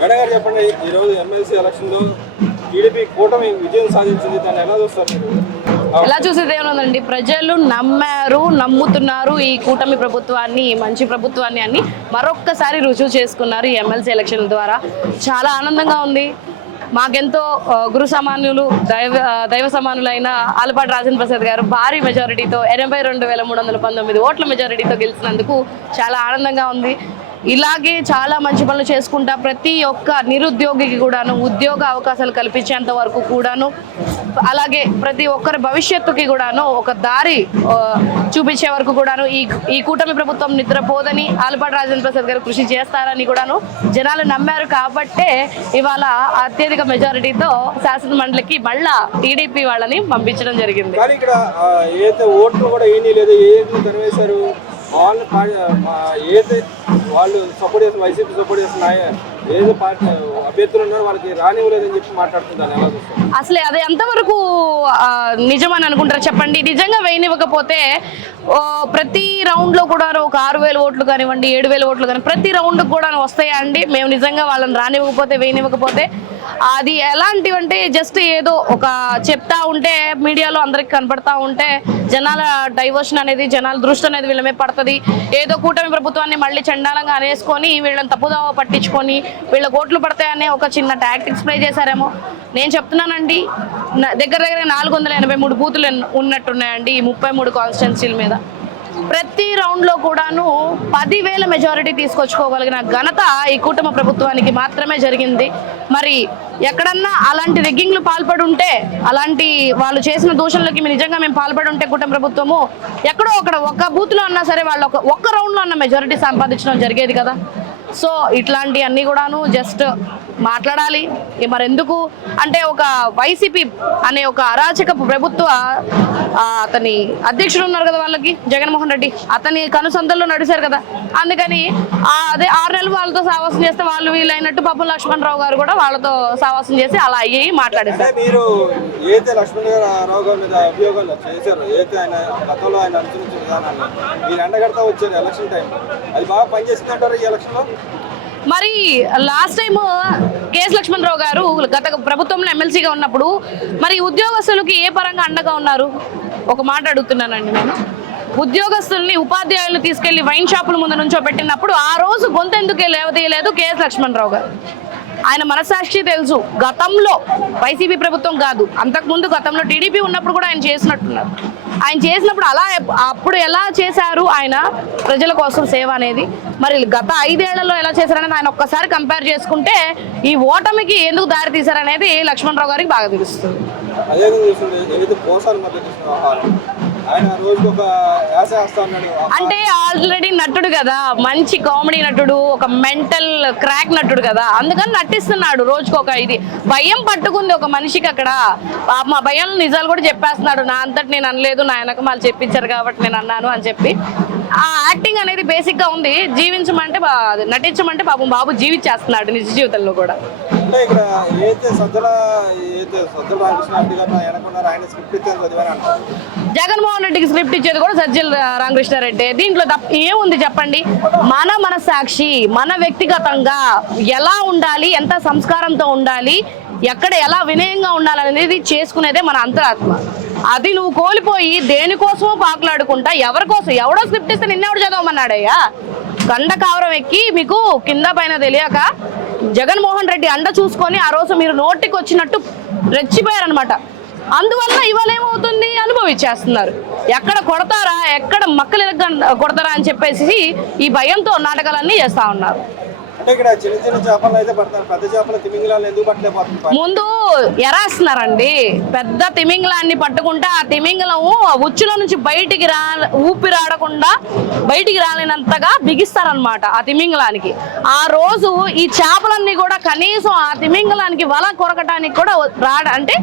గడగారు చెప్పండి, ఈరోజు ఎమ్మెల్సీ ఎలక్షన్లో టీడీపీ కూటమి విజయం సాధించింది, దాన్ని ఎలా చూస్తారు మీరు? ఎలా చూసేది ఏముందండి, ప్రజలు నమ్మారు, నమ్ముతున్నారు ఈ కూటమి ప్రభుత్వాన్ని, మంచి ప్రభుత్వాన్ని అని మరొక్కసారి రుజువు చేసుకున్నారు ఈ ఎమ్మెల్సీ ఎలక్షన్ ద్వారా. చాలా ఆనందంగా ఉంది. మాకెంతో గురు సమానులు, దైవ సమానులైన ఆలపాటి రాజేంద్ర ప్రసాద్ గారు భారీ మెజారిటీతో 82,319 ఓట్ల మెజారిటీతో గెలిచినందుకు చాలా ఆనందంగా ఉంది. ఇలాగే చాలా మంచి పనులు చేసుకుంటా ప్రతి ఒక్క నిరుద్యోగికి కూడాను ఉద్యోగ అవకాశాలు కల్పించేంత వరకు కూడాను, అలాగే ప్రతి ఒక్కరి భవిష్యత్తుకి కూడాను ఒక దారి చూపించే వరకు కూడాను ఈ కూటమి ప్రభుత్వం నిద్రపోదని ఆలపాటి రాజేంద్ర ప్రసాద్ గారు కృషి చేస్తారని కూడాను జనాలు నమ్మారు. కాబట్టే ఇవాళ అత్యధిక మెజారిటీతో శాసన మండలికి మళ్ళా టీడీపీ వాళ్ళని పంపించడం జరిగింది. కానీ ఇక్కడ ఏదైతే ఓట్లు కూడా ఏమీ లేదు, ఏది తరివేశారు వాళ్ళు, ఏదైతే వాళ్ళు సపోర్ట్ చేసిన వైసీపీ సపోర్ట్ చేసిన ఏదో పార్టీ అభ్యర్థులు ఉన్నారో వాళ్ళకి రానివ్వలేదని చెప్పి మాట్లాడుతుంటాను. ఎలా చూస్తారు? అసలే అది ఎంతవరకు నిజమని అనుకుంటారు చెప్పండి. నిజంగా వేయనివ్వకపోతే ప్రతి రౌండ్లో కూడా ఒక 6,000 ఓట్లు కానివ్వండి, 7,000 ఓట్లు కానీ ప్రతి రౌండ్కి కూడా వస్తాయా అండి? మేము నిజంగా వాళ్ళని రానివ్వకపోతే, వేయనివ్వకపోతే అది ఎలాంటివంటే జస్ట్ ఏదో ఒక చెప్తా ఉంటే మీడియాలో అందరికి కనపడతా ఉంటే జనాల డైవర్షన్ అనేది, జనాల దృష్టి అనేది వీళ్ళ మీద పడుతుంది. ఏదో కూటమి ప్రభుత్వాన్ని మళ్ళీ చండాలంగా అనేసుకొని వీళ్ళని తప్పుదావ పట్టించుకొని వీళ్ళ ఓట్లు పడతాయనే ఒక చిన్న టాక్టిక్స్ ప్లే చేశారేమో. నేను చెప్తున్నానండి, దగ్గర 483 బూతులు ఉన్నట్టున్నాయండి ఈ 33 కాన్స్టిట్యున్సీల మీద. ప్రతి రౌండ్లో కూడాను 10,000 మెజారిటీ తీసుకొచ్చుకోగలిగిన ఘనత ఈ కూటమి ప్రభుత్వానికి మాత్రమే జరిగింది. మరి ఎక్కడన్నా అలాంటి రిగ్గింగ్లు పాల్పడి ఉంటే, అలాంటి వాళ్ళు చేసిన దూషణలకి నిజంగా మేము పాల్పడి ఉంటే కూటమి ప్రభుత్వము ఎక్కడో ఒక బూత్లో అన్నా సరే వాళ్ళు ఒక్క రౌండ్లో అన్న మెజారిటీ సంపాదించడం జరిగేది కదా. సో ఇట్లాంటి అన్నీ కూడాను జస్ట్ మాట్లాడాలి. మరి ఎందుకు అంటే ఒక వైసీపీ అనే ఒక అరాచక ప్రభుత్వ అతని అధ్యక్షుడు ఉన్నారు కదా వాళ్ళకి, జగన్మోహన్ రెడ్డి, అతని కనుసంతల్లో నడిచారు కదా. అందుకని అదే 6 నెలలు వాళ్ళతో సావాసం చేస్తే వాళ్ళు వీళ్ళైనట్టు పాపం లక్ష్మణరావు గారు కూడా వాళ్ళతో సావాసం చేసి అలా అయ్యి మాట్లాడేశారు. మీరు ఏదైతే లక్ష్మణరావు గారి మీద అభియోగాలు చేశారు, ఏదైతే ఆయన గతంలో ఆయన అనుసరించిన విధానాన్ని మీరు ఎండగడతా వచ్చారు ఎలక్షన్ టైంలో, అది బాగా పనిచేసింది అంటారు ఈ ఎలక్షన్లో? మరి లాస్ట్ టైం కేఎస్ లక్ష్మణరావు గారు గత ప్రభుత్వంలో ఎమ్మెల్సీగా ఉన్నప్పుడు మరి ఉద్యోగస్తులకి ఏ పరంగా అండగా ఉన్నారు? ఒక మాట అడుగుతున్నానండి నేను. ఉద్యోగస్తుల్ని, ఉపాధ్యాయులను తీసుకెళ్లి వైన్ షాపుల ముందు నుంచో పెట్టినప్పుడు ఆ రోజు గొంతెందుకే లేవదీయలేదు కేఎస్ లక్ష్మణరావు గారు. ఆయన మనసాక్షి తెలుసు. గతంలో వైసీపీ ప్రభుత్వం కాదు, అంతకుముందు గతంలో టీడీపీ ఉన్నప్పుడు కూడా ఆయన చేసినట్టున్నారు. ఆయన చేసినప్పుడు అప్పుడు ఎలా చేశారు ఆయన ప్రజల కోసం సేవ అనేది, మరి గత 5 ఏళ్లలో ఎలా చేశారనేది ఆయన ఒక్కసారి కంపేర్ చేసుకుంటే ఈ ఓటమికి ఎందుకు దారి తీశారనేది లక్ష్మణరావు గారికి బాగా తెలుస్తుంది. అంటే ఆల్రెడీ నటుడు కదా, మంచి కామెడీ నటుడు, ఒక మెంటల్ క్రాక్ నటుడు కదా, అందుకని నటిస్తున్నాడు. రోజుకొక ఇది భయం పట్టుకుంది ఒక మనిషికి అక్కడ. మా భయం నిజాలు కూడా చెప్పేస్తున్నాడు. నా అంతటి నేను అనలేదు, నా వెనక వాళ్ళు చెప్పించారు కాబట్టి నేను అన్నాను అని చెప్పి. ఆ యాక్టింగ్ అనేది బేసిక్ గా ఉంది. జీవించమంటే నటించమంటే పాపం బాబు జీవించేస్తున్నాడు నిజ జీవితంలో కూడా. అంటే ఇక్కడ జగన్మోహన్ రెడ్డికి స్క్రిప్ట్ ఇచ్చేది కూడా సజ్జల రామకృష్ణారెడ్డి. దీంట్లో ఏముంది చెప్పండి? మన మనసాక్షి, మన వ్యక్తిగతంగా ఎలా ఉండాలి, ఎంత సంస్కారంతో ఉండాలి, ఎక్కడ ఎలా వినయంగా ఉండాలనేది చేసుకునేదే మన అంతరాత్మ. అది నువ్వు కోల్పోయి దేనికోసమో పాకులాడుకుంటా, ఎవరి కోసం, ఎవడో స్క్రిప్ట్ ఇస్తే నిన్నెవడు చదవమన్నాడయ్యా? కండ కావరం ఎక్కి మీకు కింద పైన తెలియక జగన్మోహన్ రెడ్డి అండ చూసుకొని ఆ రోజు మీరు నోటికి వచ్చినట్టు రెచ్చిపోయారనమాట. అందువల్ల ఇవాళ ఏమవుతుంది, అనుభవించేస్తున్నారు. ఎక్కడ కొడతారా, ఎక్కడ మక్కలు కొడతారా అని చెప్పేసి ఈ భయంతో నాటకాలన్నీ చేస్తా ఉన్నారు. ముందు ఎరాస్తున్నారండి. పెద్ద తిమింగలాన్ని పట్టుకుంటే ఆ తిమింగలం ఉచ్చులో నుంచి ఊపిరాడకుండా బయటికి రాలేనంతగా బిగిస్తారనమాట ఆ తిమింగలానికి. ఆ రోజు ఈ చేపలన్నీ కూడా కనీసం ఆ తిమింగలానికి వల కొరకటానికి కూడా అంటే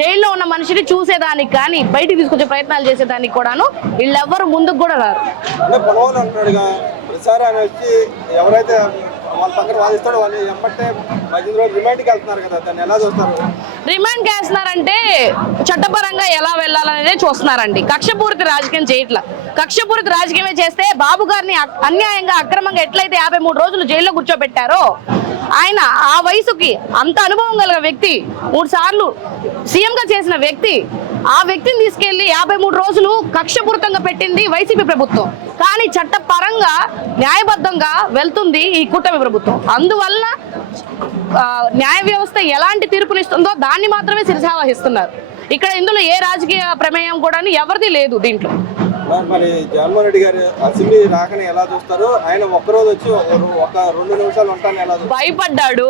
జైల్లో ఉన్న మనిషిని చూసేదానికి కానీ బయటికి తీసుకొచ్చే ప్రయత్నాలు చేసేదానికి కూడాను వీళ్ళెవ్వరు ముందుకు కూడా రారు. ఎవరైతే వాళ్ళ పక్కన వాదిస్తాడు వాళ్ళు ఎమ్మటే 15 రోజులు రిమాండ్కి వెళ్తున్నారు కదా, దాన్ని ఎలా చూస్తారు? రిమాండ్కి వేస్తున్నారంటే చట్టపరంగా ఎలా వెళ్ళాలనేదే చూస్తున్నారండి. కక్షపూరిత రాజకీయం చేయట్లా. కక్షపూరిత రాజకీయమే చేస్తే బాబు గారిని అన్యాయంగా, అక్రమంగా ఎట్లయితే 53 రోజులు జైల్లో కూర్చోబెట్టారో ఆయన ఆ వయసుకి అంత అనుభవం కలిగిన వ్యక్తి, 3 సార్లు సీఎంగా చేసిన వ్యక్తి, ఆ వ్యక్తిని తీసుకెళ్లి 53 రోజులు కక్షపూరితంగా పెట్టింది వైసీపీ ప్రభుత్వం. కానీ చట్టపరంగా న్యాయబద్ధంగా వెళ్తుంది ఈ కూటమి ప్రభుత్వం. అందువల్ల న్యాయ వ్యవస్థ ఎలాంటి తీర్పునిస్తుందో దాన్ని మాత్రమే శిరసావహిస్తున్నారు. ఇక్కడ ఇందులో ఏ రాజకీయ ప్రమేయం కూడా ఎవరిది లేదు దీంట్లో. మరి జగన్మోహన్ రెడ్డి గారు అసెంబ్లీ రాకని ఎలా చూస్తారు? ఆయన ఒక్కరోజు వచ్చి ఒక 2 నిమిషాలు ఉంటాను ఎలా భయపడ్డాడు.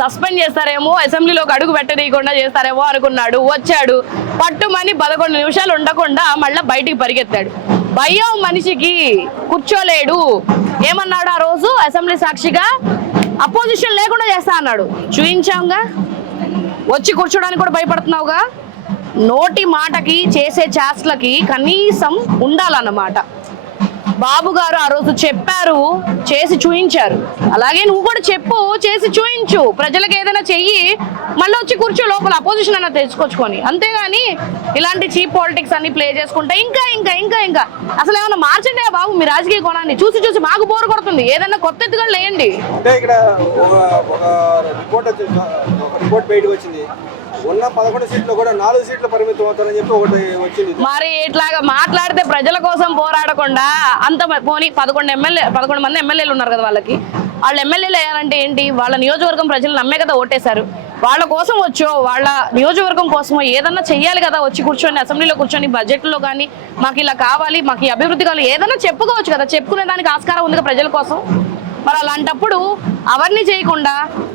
సస్పెండ్ చేస్తారేమో, అసెంబ్లీలోకి అడుగు పెట్టనీయకుండా చేస్తారేమో అనుకున్నాడు. వచ్చాడు, పట్టుమని 11 నిమిషాలు ఉండకుండా మళ్ళీ బయటికి పరిగెత్తాడు. భయం మనిషికి, కూర్చోలేడు. ఏమన్నాడు ఆ రోజు అసెంబ్లీ సాక్షిగా? అపోజిషన్ లేకుండా చేస్తా అన్నాడు. చూయించాంగా. వచ్చి కూర్చోడానికి కూడా భయపడుతున్నావుగా. నోటి మాటకి చేసే చేష్టలకి కనీసం ఉండాలన్నమాట. బాబు గారు ఆ రోజు చెప్పారు, చేసి చూయించారు. అలాగే నువ్వు కూడా చెప్పు, చేసి చూయించు. ప్రజలకు ఏదైనా చెయ్యి, మళ్ళీ వచ్చి కూర్చో లోపల, అపోజిషన్ అన్న తెచ్చుకొచ్చుకొని. అంతేగాని ఇలాంటి చీప్ పాలిటిక్స్ అన్ని ప్లే చేసుకుంటే ఇంకా ఇంకా ఇంకా ఇంకా అసలు ఏమన్నా మార్చండి బాబు మీ రాజకీయ కోణాన్ని. చూసి చూసి మాకు బోరు కొడుతుంది. ఏదైనా కొత్త ఎత్తుగడలు వేయండి. అంటే ఇక్కడ ఒక రిపోర్ట్ బయటకు వచ్చింది. ఉన్న 11 సీట్లు కూడా 4 సీట్లు పరిమితం అవుతారని చెప్పి ఒకటి వచ్చింది. మరి ఇట్లాగా మాట్లాడితే ప్రజల కోసం పోరాడకుండా అంత పోనీ 11 మంది ఎమ్మెల్యేలు ఉన్నారు కదా, వాళ్ళు ఎమ్మెల్యేలు అయ్యారంటే ఏంటి? వాళ్ళ నియోజకవర్గం ప్రజలు నమ్మే కదా ఓటేశారు. వాళ్ళ కోసం వచ్చో, వాళ్ళ నియోజకవర్గం కోసమో ఏదన్నా చెయ్యాలి కదా. వచ్చి కూర్చొని అసెంబ్లీలో కూర్చొని బడ్జెట్లో కానీ మాకు ఇలా కావాలి, మాకు ఈ అభివృద్ధి కావాలి, ఏదన్నా చెప్పుకోవచ్చు కదా. చెప్పుకునే దానికి ఆస్కారం ఉంది కదా ప్రజల కోసం. మరి అలాంటప్పుడు అవన్నీ చేయకుండా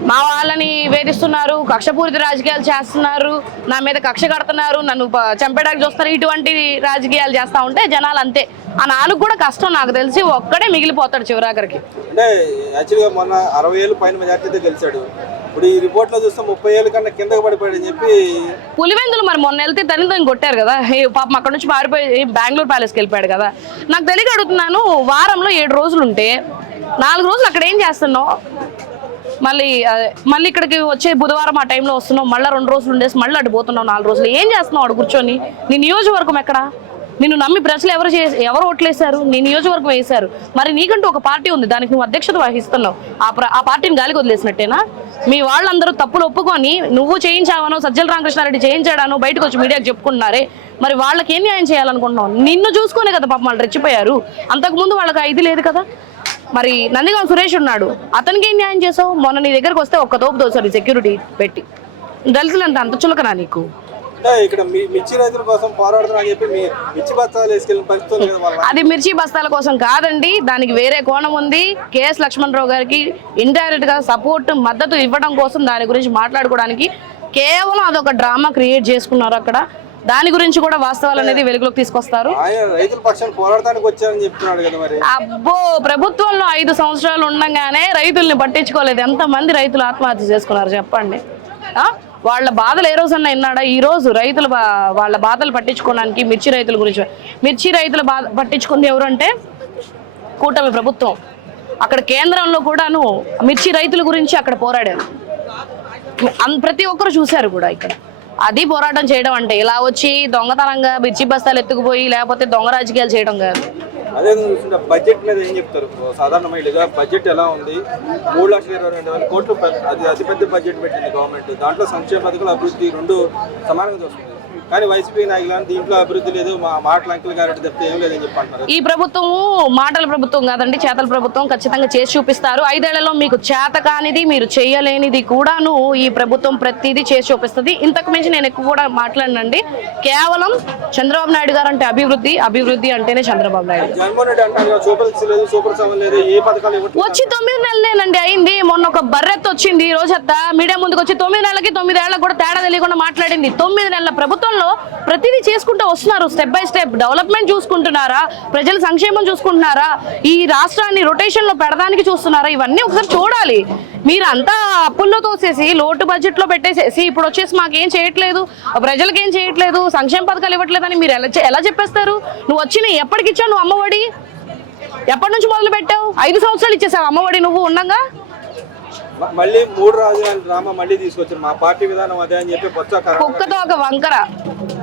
మా వాళ్ళని వేధిస్తున్నారు, కక్షపూరిత రాజకీయాలు చేస్తున్నారు, నా మీద కక్ష కడుతున్నారు, నన్ను చంపేయడానికి చూస్తారు, ఇటువంటి రాజకీయాలు చేస్తూ ఉంటే జనాలు అంతే. ఆ 4 కూడా కష్టం నాకు తెలిసి. ఒక్కడే మిగిలిపోతాడు చివరాఖరికి. అంటే యాక్చువల్గా మొన్న 60 ఏళ్ళు పైన మెజార్టీతో గెలిచాడు. ఇప్పుడు ఈ రిపోర్ట్ లో చూస్తే 30 ఏళ్ళ కన్నా కిందకి పడిపోయాడని చెప్పి పులివెందులు మరి మొన్న వెళ్తే తల్లితో కొట్టారు కదా. పాపం అక్కడ నుంచి పారిపోయి బెంగళూరు ప్యాలెస్కి వెళ్ళిపోయాడు కదా. నాకు తెలియక అడుగుతున్నాను, వారంలో 7 రోజులు ఉంటే 4 రోజులు అక్కడ ఏం చేస్తున్నావు? మళ్ళీ ఇక్కడికి వచ్చే బుధవారం ఆ టైంలో వస్తున్నావు, మళ్ళీ 2 రోజులు ఉండేసి మళ్ళీ అటు పోతున్నావు 4 రోజులు. ఏం చేస్తున్నావు అక్కడ కూర్చొని? నీ నియోజకవర్గం ఎక్కడ? నిన్ను నమ్మి ప్రజలు ఎవరు ఓట్లేశారు? నీ నియోజకవర్గం వేశారు. మరి నీకంటూ ఒక పార్టీ ఉంది, దానికి నువ్వు అధ్యక్షత వహిస్తున్నావు. ఆ పార్టీని గాలికి వదిలేసినట్టేనా? మీ వాళ్ళందరూ తప్పులు ఒప్పుకొని నువ్వు చేయించావనో, సజ్జల రామకృష్ణారెడ్డి చేయించాడానో బయటకు వచ్చి మీడియాకి చెప్పుకుంటున్నారే. మరి వాళ్ళకి ఏం న్యాయం చేయాలనుకుంటున్నావు? నిన్ను చూసుకునే కదా పాపం వాళ్ళు రెచ్చిపోయారు. అంతకుముందు వాళ్ళకి ఇది లేదు కదా. మరి నందిగాం సురేష్ ఉన్నాడు, అతనికి ఏం న్యాయం చేసావు? మొన్న నీ దగ్గరకు వస్తే ఒక్క తోపు దోసారి సెక్యూరిటీ పెట్టి. దళితులంత అంత చులకనా నీకు? ఇక్కడ మిర్చి రైతుల కోసం పోరాడుతున్నా చెప్పి మిర్చి బస్తాలు వేసుకెళ్ళిన పరిస్థితులు. అది మిర్చి బస్తాల కోసం కాదండి, దానికి వేరే కోణం ఉంది. కేఎస్ లక్ష్మణరావు గారికి ఇండైరెక్ట్ గా సపోర్ట్, మద్దతు ఇవ్వడం కోసం దాని గురించి మాట్లాడుకోవడానికి కేవలం అదొక డ్రామా క్రియేట్ చేసుకున్నారు అక్కడ. దాని గురించి కూడా వాస్తవాలు అనేది వెలుగులోకి తీసుకొస్తారు. రైతుల పక్షాన పోరాడడానికి వచ్చారని చెప్తున్నాడు కదా. మరి అబ్బో, ప్రభుత్వంలో 5 సంవత్సరాలు ఉండగానే రైతుల్ని పట్టించుకోలేదు. ఎంతమంది రైతులు ఆత్మహత్య చేసుకున్నారు చెప్పండి? వాళ్ళ బాధలు ఏ రోజన్నా విన్నాడా? ఈ రోజు రైతులు వాళ్ళ బాధలు పట్టించుకోవడానికి మిర్చి రైతుల గురించి, మిర్చి రైతుల బాధ పట్టించుకుంది ఎవరంటే కూటమి ప్రభుత్వం. అక్కడ కేంద్రంలో కూడాను మిర్చి రైతుల గురించి అక్కడ పోరాడారు. ప్రతి ఒక్కరు చూశారు కూడా ఇక్కడ. అది పోరాటం చేయడం అంటే ఇలా వచ్చి దొంగతనంగా మిర్చి బస్తాలు ఎత్తుకుపోయి లేకపోతే దొంగ రాజకీయాలు చేయడం కాదు. అదే బడ్జెట్ మీద ఏం చెప్తారు? సాధారణ మహిళగా బడ్జెట్ ఎలా ఉంది? 3,22,000 కోట్లు అది అతిపెద్ద బడ్జెట్ పెట్టింది గవర్నమెంట్. దాంట్లో సంక్షేమ పథకాలు, అభివృద్ధి 2 సమానంగా చూస్తుంది. కానీ వైసీపీ నాయకులు దీంట్లో అభివృద్ధి లేదు, మా మాటలు అంకుల్ గారెడ్డి తప్పితే ఏం లేదని చెప్పంటున్నారు. ఈ ప్రభుత్వం మాటల ప్రభుత్వం కాదండి, చేతల ప్రభుత్వం. ఖచ్చితంగా చేసి చూపిస్తారు. 5 ఏళ్లలో మీకు చేత కానిది, మీరు చేయలేనిది కూడాను ఈ ప్రభుత్వం ప్రతిదీ చేసి చూపిస్తుంది. ఇంతకు మించి నేను ఎక్కువ కూడా మాట్లాడినండి. కేవలం చంద్రబాబు నాయుడు గారు అంటే అభివృద్ధి, అభివృద్ధి అంటేనే చంద్రబాబు నాయుడు. జగన్మోహన్ రెడ్డి అంటారు సూపర్ సిక్స్ లేదు, సూపర్ 7 లేదు, ఏ పథకాలు వచ్చి 9 నెలలేనండి అయింది. మొన్న ఒక బర్రెత్తు వచ్చింది ఈ రోజు అత్త మీడియా ముందుకు వచ్చి 9 నెలలకి 9 ఏళ్లకు కూడా తేడా తెలియకుండా మాట్లాడింది. 9 నెలల ప్రభుత్వంలో ప్రతిదీ చేసుకుంటూ వస్తున్నారు. స్టెప్ బై స్టెప్ డెవలప్మెంట్ చూసుకుంటున్నారా? ప్రజల సంక్షేమం చూసుకుంటున్నారా? ఈ రాష్ట్రాన్ని రొటేషన్ లో పెడడానికి చూస్తున్నారా? ఇవన్నీ ఒకసారి చూడాలి. మీరు అంతా అప్పుల్లో తోసేసి లోటు బడ్జెట్ లో పెట్టేసేసి ఇప్పుడు వచ్చేసి మాకేం చేయట్లేదు, ప్రజలకు ఏం చేయట్లేదు, సంక్షేమ పథకాలు ఇవ్వట్లేదని మీరు ఎలా చెప్పేస్తారు? నువ్వు వచ్చిన ఎప్పటికి ఇచ్చావు? నువ్వు అమ్మఒడి ఎప్పటి నుంచి మొదలు పెట్టావు? 5 సంవత్సరాలు ఇచ్చేసావు అమ్మఒడి నువ్వు ఉండగా. మళ్ళీ 3 రాజధానుల డ్రామా మళ్ళీ తీసుకొచ్చారు. మా పార్టీ విధానం అదే అని చెప్పి కుక్కతో ఒక వంకర.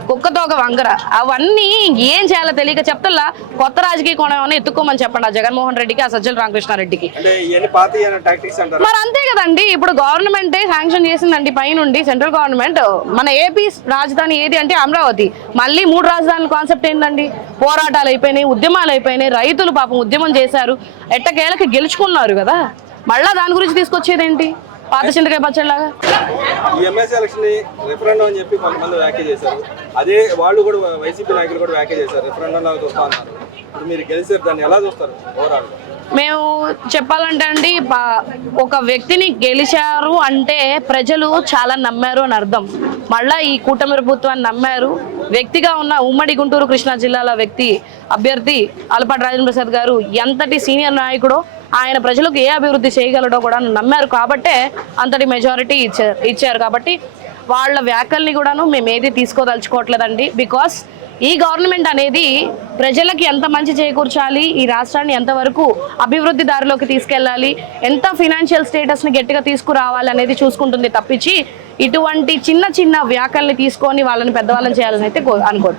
కుక్కతో ఒక వంకర, అవన్నీ ఏం చేయాలో తెలియక చెప్తల్లా కొత్త రాజకీయ కోణం ఏమైనా ఎత్తుక్కోమని చెప్పండి ఆ జగన్మోహన్ రెడ్డికి, ఆ సజ్జల రామకృష్ణారెడ్డికి. అంటే ఇవన్నీ పాత టాక్టిక్స్ అంటారు. మరి అంతే కదండి, ఇప్పుడు గవర్నమెంటే శాంక్షన్ చేసిందండి పైనుండి, సెంట్రల్ గవర్నమెంట్. మన ఏపీ రాజధాని ఏది అంటే అమరావతి. మళ్ళీ 3 రాజధానుల కాన్సెప్ట్ ఏంటండి? పోరాటాలు అయిపోయినాయి, ఉద్యమాలు అయిపోయినాయి, రైతులు పాపం ఉద్యమం చేశారు, ఎట్టకేళ్ళకి గెలుచుకున్నారు కదా, మళ్ళా దాని గురించి తీసుకొచ్చేదేంటి పాత చింతకాయ పచ్చడిలాగా? ఈ ఎమ్మెల్సీ ఎలక్షన్ ని రెఫరెండం అని చెప్పి కొంతమంది వ్యాఖ్య చేశారు. అదే వాళ్ళు కూడా వైసీపీ నాయకులు కూడా వ్యాఖ్య చేశారు, రెఫరెండం లాగా చూస్తా అన్నారు. ఇప్పుడు మీరు గెలిచారు, దాన్ని ఎలా చూస్తారు ఓవరాల్? మేము చెప్పాలంటే అండి, ఒక వ్యక్తిని గెలిచారు అంటే ప్రజలు చాలా నమ్మారు అని అర్థం. మళ్ళా ఈ కూటమి ప్రభుత్వాన్ని నమ్మారు. వ్యక్తిగా ఉన్న ఉమ్మడి గుంటూరు కృష్ణా జిల్లాల వ్యక్తి అభ్యర్థి ఆలపాటి రాజేంద్ర ప్రసాద్ గారు ఎంతటి సీనియర్ నాయకుడో, ఆయన ప్రజలకు ఏ అభివృద్ధి చేయగలడో కూడా నమ్మారు కాబట్టే అంతటి మెజారిటీ ఇచ్చారు. కాబట్టి వాళ్ళ వ్యాఖ్యల్ని కూడాను మేము ఏది తీసుకోదలుచుకోవట్లేదండి. బికాస్ ఈ గవర్నమెంట్ అనేది ప్రజలకి ఎంత మంచి చేకూర్చాలి, ఈ రాష్ట్రాన్ని ఎంతవరకు అభివృద్ధి దారిలోకి తీసుకెళ్ళాలి, ఎంత ఫినాన్షియల్ స్టేటస్ని గట్టిగా తీసుకురావాలి అనేది చూసుకుంటుంది తప్పించి ఇటువంటి చిన్న చిన్న వ్యాఖ్యల్ని తీసుకొని వాళ్ళని పెద్దవాళ్ళని చేయాలని అయితే అనుకోరు.